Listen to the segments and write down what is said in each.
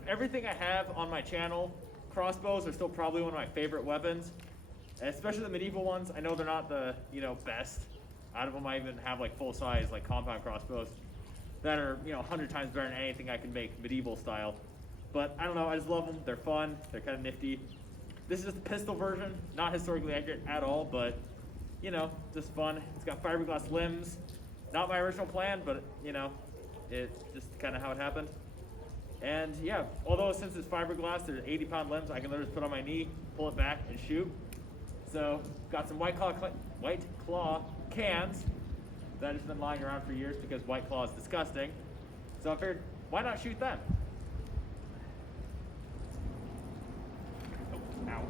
of everything I have on my channel, crossbows are still probably one of my favorite weapons, especially the medieval ones. I know they're not the, best. Out of them, I even have like full size, like compound crossbows that are, 100 times better than anything I can make medieval style. But I don't know, I just love them. They're fun. They're kind of nifty. This is just the pistol version, not historically accurate at all, but, just fun. It's got fiberglass limbs. Not my original plan, but, it's just kind of how it happened. And yeah, although since it's fiberglass, there's 80-pound limbs, I can literally put on my knee, pull it back, and shoot. So, got some White Claw cans that have been lying around for years because White Claw is disgusting. So I figured, why not shoot them? Oh, ow.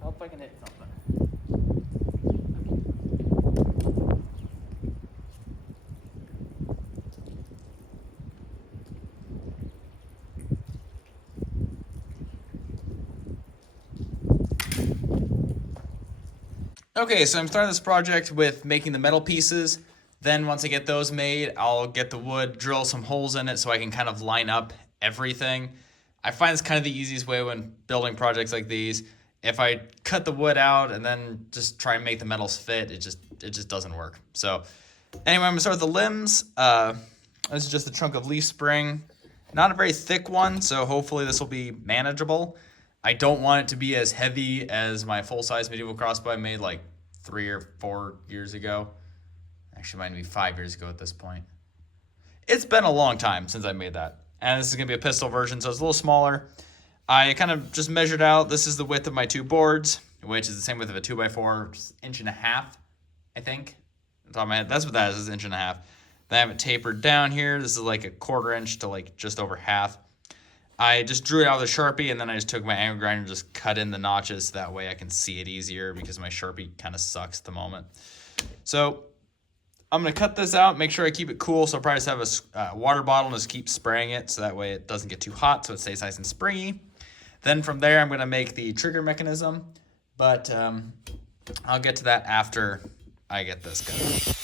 I hope I can hit something. Okay, so I'm starting this project with making the metal pieces. Then once I get those made, I'll get the wood, drill some holes in it so I can kind of line up everything. I find it's kind of the easiest way when building projects like these. If I cut the wood out and then just try and make the metals fit, it just doesn't work. So anyway, I'm gonna start with the limbs. This is just a chunk of leaf spring. Not a very thick one, so hopefully this will be manageable. I don't want it to be as heavy as my full-size medieval crossbow I made like 3 or 4 years ago. Actually, might be 5 years ago at this point. It's been a long time since I made that. And this is going to be a pistol version, so it's a little smaller. I kind of just measured out, this is the width of my two boards, which is the same width of a 2x4, 1.5 inches, I think. On top of my head, that's what that is 1.5 inches. Then I have it tapered down here. This is like a 1/4 inch to like just over half. I just drew it out with a Sharpie, and then I just took my angle grinder and just cut in the notches so that way I can see it easier because my Sharpie kind of sucks at the moment. So I'm going to cut this out, make sure I keep it cool. So I'll probably just have a water bottle and just keep spraying it so that way it doesn't get too hot so it stays nice and springy. Then from there, I'm going to make the trigger mechanism, but I'll get to that after I get this going.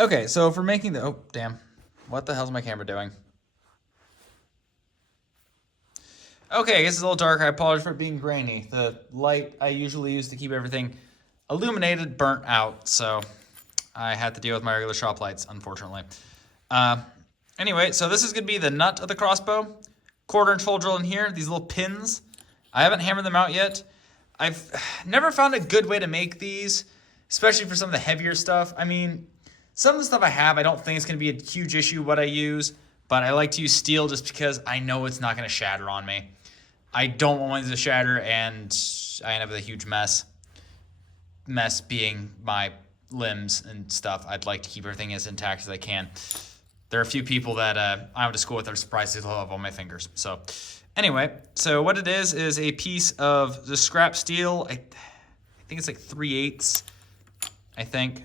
Okay, so for making the, oh, damn. What the hell's my camera doing? Okay, I guess it's a little dark. I apologize for it being grainy. The light I usually use to keep everything illuminated burnt out, so I had to deal with my regular shop lights, unfortunately. Anyway, so this is going to be the nut of the crossbow. 1/4 inch hole drill in here, these little pins. I haven't hammered them out yet. I've never found a good way to make these, especially for some of the heavier stuff. I mean, some of the stuff I have, I don't think it's going to be a huge issue what I use, but I like to use steel just because I know it's not going to shatter on me. I don't want mine to shatter and I end up with a huge mess. Mess being my limbs and stuff. I'd like to keep everything as intact as I can. There are a few people that I went to school with that are surprised they still have all my fingers. So anyway, so what it is a piece of the scrap steel. I think it's like 3/8, I think.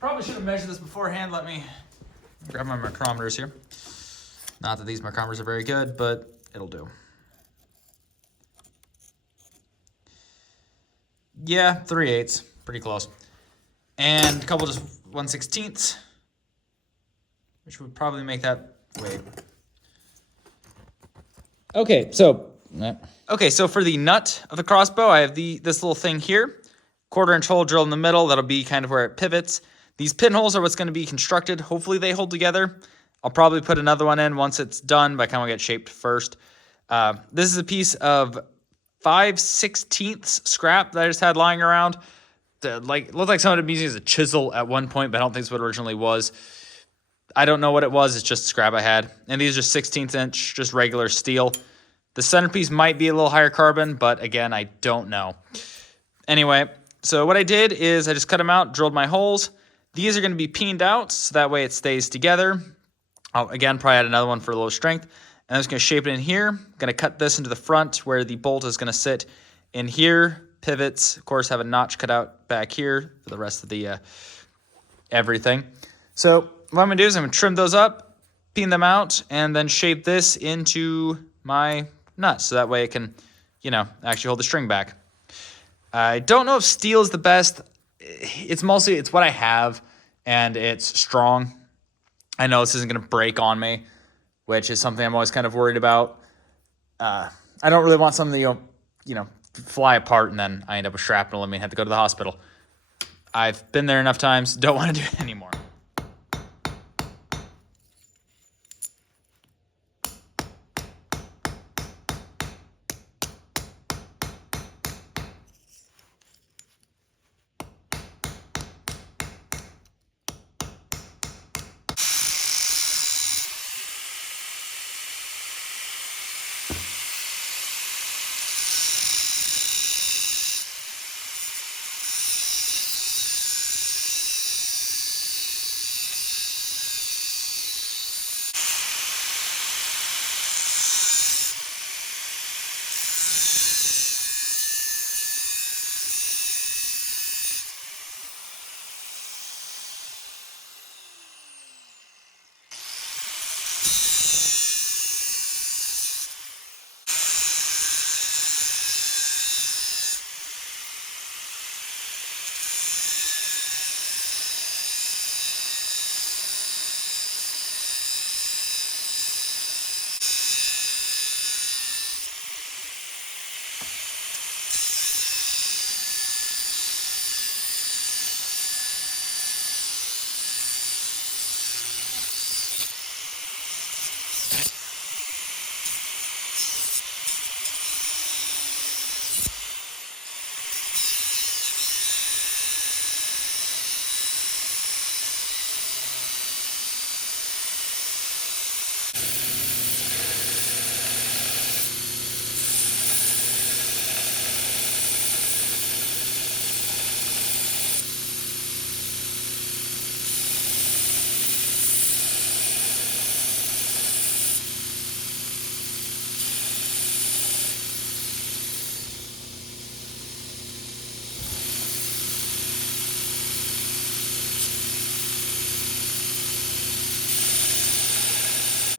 Probably should have measured this beforehand. Let me grab my micrometers here. Not that these micrometers are very good, but it'll do. Yeah, 3/8, pretty close. And a couple just 1/16, which would probably make that weight. Okay, so for the nut of the crossbow, I have this little thing here. 1/4 inch hole drill in the middle. That'll be kind of where it pivots. These pinholes are what's going to be constructed. Hopefully they hold together. I'll probably put another one in once it's done, but I kind of want to get shaped first. This is a piece of 5/16 scrap that I just had lying around. Looked like someone had been using it as a chisel at one point, but I don't think it's what it originally was. I don't know what it was. It's just scrap I had. And these are 16th inch, just regular steel. The centerpiece might be a little higher carbon, but again, I don't know. Anyway, so what I did is I just cut them out, drilled my holes. These are going to be peened out, so that way it stays together. I'll, again, probably add another one for a little strength. And I'm just going to shape it in here. I'm going to cut this into the front where the bolt is going to sit in here. Pivots, of course, have a notch cut out back here for the rest of the everything. So what I'm going to do is I'm going to trim those up, peen them out, and then shape this into my nut. So that way it can, you know, actually hold the string back. I don't know if steel is the best. It's what I have, and it's strong. I know this isn't going to break on me, which is something I'm always kind of worried about. I don't really want something that, you know, fly apart and then I end up with shrapnel and may have to go to the hospital. I've been there enough times. Don't want to do it anymore.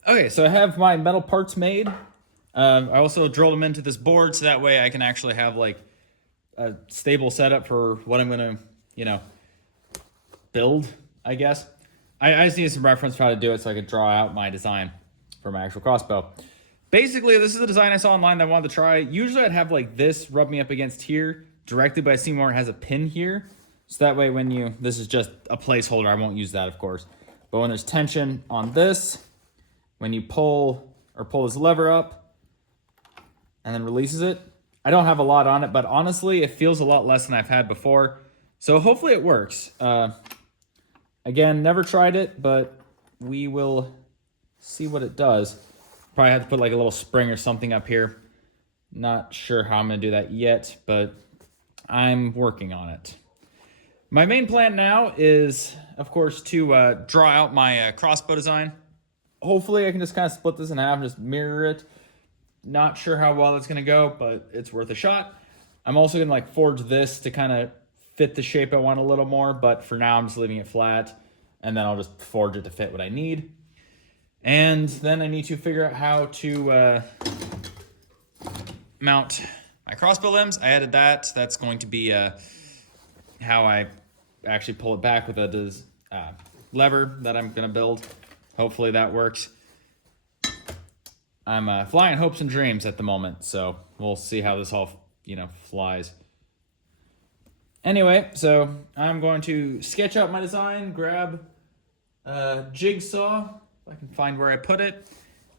Okay, so I have my metal parts made. I also drilled them into this board so that way I can actually have like a stable setup for what I'm gonna, you know, build, I guess. I just need some reference for how to do it so I could draw out my design for my actual crossbow. Basically, this is the design I saw online that I wanted to try. Usually I'd have like this rub me up against here directly, but I see more it has a pin here. So that way when this is just a placeholder, I won't use that, of course. But when there's tension on this, when you pull this lever up and then releases it, I don't have a lot on it, but honestly, it feels a lot less than I've had before. So hopefully it works. Again, never tried it, but we will see what it does. Probably have to put like a little spring or something up here. Not sure how I'm gonna do that yet, but I'm working on it. My main plan now is, of course, to draw out my crossbow design. Hopefully I can just kind of split this in half and just mirror it. Not sure how well it's gonna go, but it's worth a shot. I'm also gonna like forge this to kind of fit the shape I want a little more, but for now I'm just leaving it flat, and then I'll just forge it to fit what I need. And then I need to figure out how to mount my crossbow limbs. I added that. That's going to be how I actually pull it back with a lever that I'm gonna build. Hopefully that works. I'm flying hopes and dreams at the moment, so we'll see how this all, flies. Anyway, so I'm going to sketch out my design, grab a jigsaw, if I can find where I put it,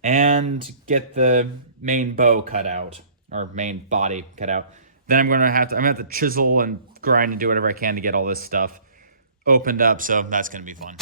and get the main bow cut out, or main body cut out. Then I'm gonna have to chisel and grind and do whatever I can to get all this stuff opened up, so that's gonna be fun.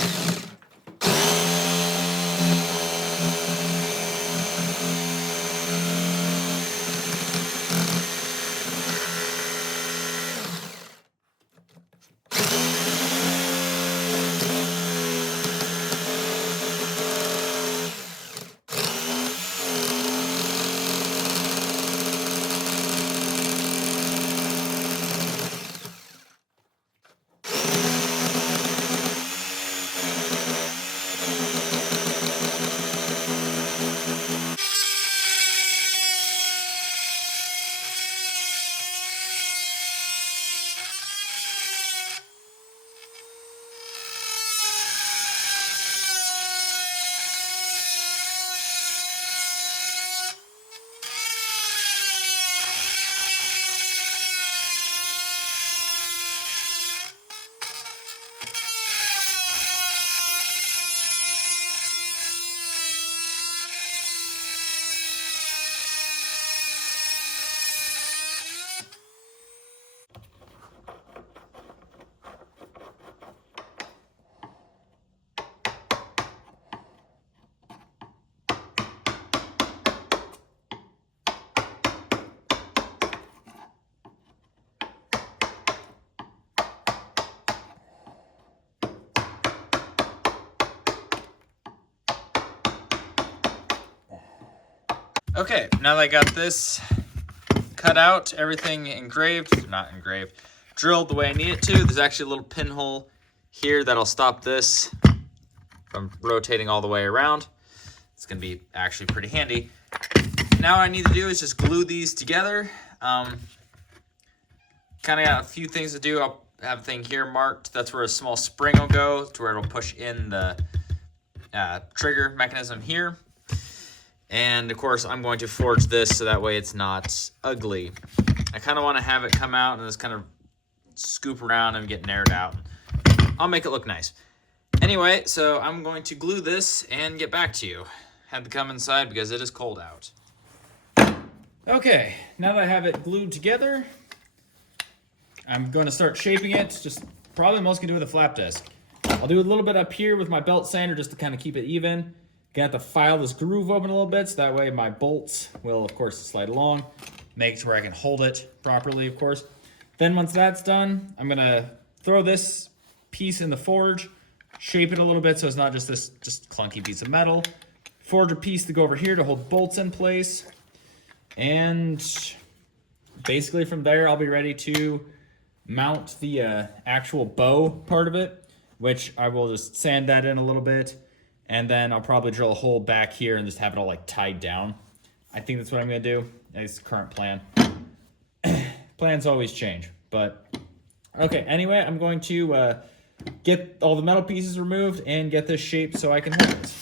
Okay, now that I got this cut out, everything engraved, not engraved, drilled the way I need it to. There's actually a little pinhole here that'll stop this from rotating all the way around. It's gonna be actually pretty handy. Now what I need to do is just glue these together. Kind of got a few things to do. I'll have a thing here marked. That's where a small spring will go, to where it'll push in the trigger mechanism here. And of course, I'm going to forge this so that way it's not ugly. I kind of want to have it come out and just kind of scoop around and get narrowed out. I'll make it look nice. Anyway, so I'm going to glue this and get back to you. Had to come inside because it is cold out. Okay, now that I have it glued together, I'm going to start shaping it. Just probably most going to do with a flap disc. I'll do a little bit up here with my belt sander just to kind of keep it even. Gonna have to file this groove open a little bit so that way my bolts will, of course, slide along. Make it to where I can hold it properly, of course. Then once that's done, I'm gonna throw this piece in the forge, shape it a little bit so it's not just this clunky piece of metal. Forge a piece to go over here to hold bolts in place. And basically from there, I'll be ready to mount the actual bow part of it, which I will just sand that in a little bit. And then I'll probably drill a hole back here and just have it all like tied down. I think that's what I'm gonna do. That's the current plan. Plans always change, but okay. Anyway, I'm going to get all the metal pieces removed and get this shaped so I can hold it.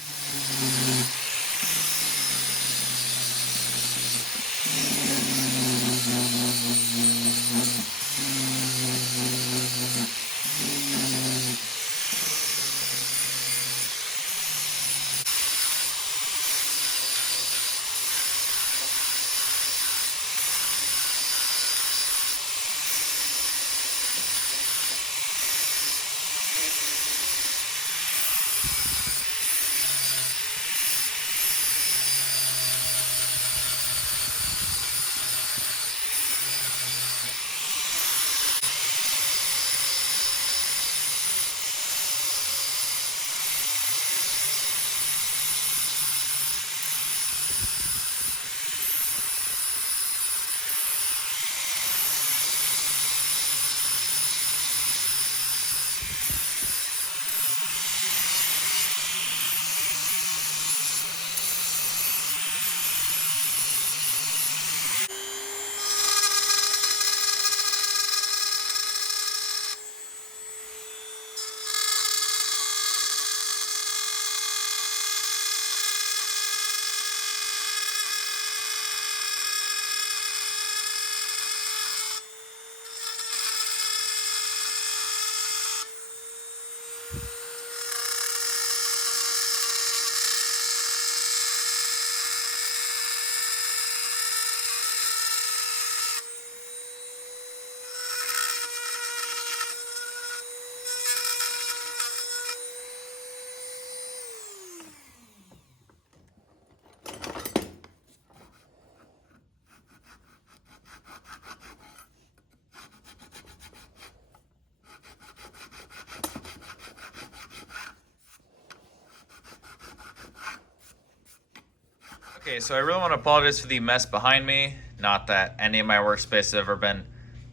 Okay, so I really want to apologize for the mess behind me. Not that any of my workspace has ever been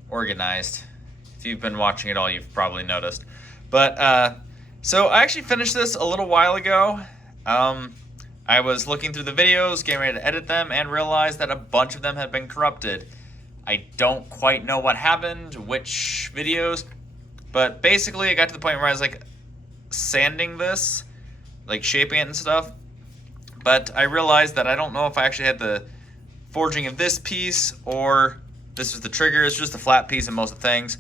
organized. If you've been watching it all, you've probably noticed. But, so I actually finished this a little while ago. I was looking through the videos, getting ready to edit them, and realized that a bunch of them had been corrupted. I don't quite know what happened, which videos, but basically I got to the point where I was like sanding this, like shaping it and stuff. But I realized that I don't know if I actually had the forging of this piece or this was the trigger. It's just a flat piece of most of the things.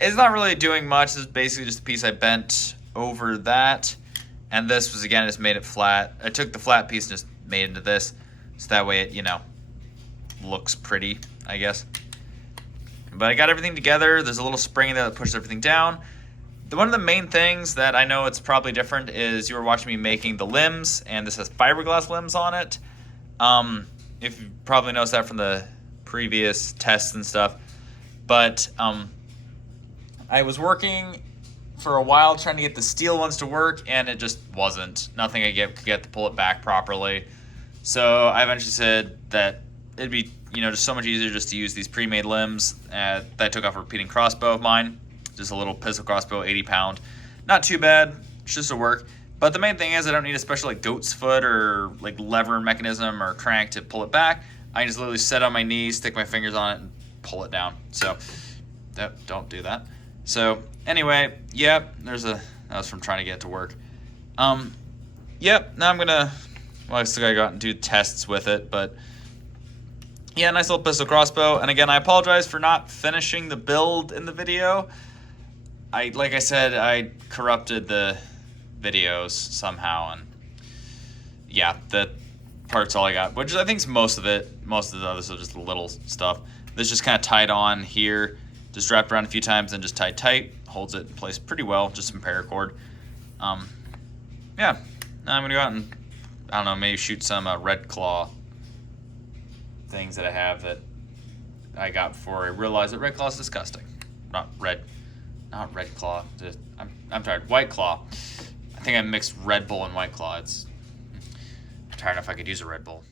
It's not really doing much. This is basically just a piece I bent over that. And this was, again, just made it flat. I took the flat piece and just made it into this. So that way it, you know, looks pretty, I guess. But I got everything together. There's a little spring there that pushes everything down. One of the main things that I know it's probably different is you were watching me making the limbs, and this has fiberglass limbs on it. If you probably noticed that from the previous tests and stuff. But I was working for a while trying to get the steel ones to work, and it just wasn't. Nothing I could get to pull it back properly. So I eventually said that it'd be, just so much easier just to use these pre-made limbs that I took off a repeating crossbow of mine. Just a little pistol crossbow, 80 pound. Not too bad, it's just a work. But the main thing is I don't need a special like goat's foot or like lever mechanism or crank to pull it back. I can just literally sit on my knees, stick my fingers on it, and pull it down. So don't do that. So anyway, yep, that was from trying to get it to work. Yep, now I'm gonna, I still gotta go out and do tests with it, but yeah, nice little pistol crossbow. And again, I apologize for not finishing the build in the video. Like I said, I corrupted the videos somehow, and yeah, that part's all I got, which I think is most of it. Most of the others are just little stuff. This just kind of tied on here, just wrapped around a few times and just tied tight. Holds it in place pretty well, just some paracord. Yeah, now I'm gonna go out and, I don't know, maybe shoot some red claw things that I have that I got before I realized that red claw is disgusting. Not red claw. I'm tired. White claw. I think I mixed Red Bull and White Claw. I'm tired if I could use a Red Bull.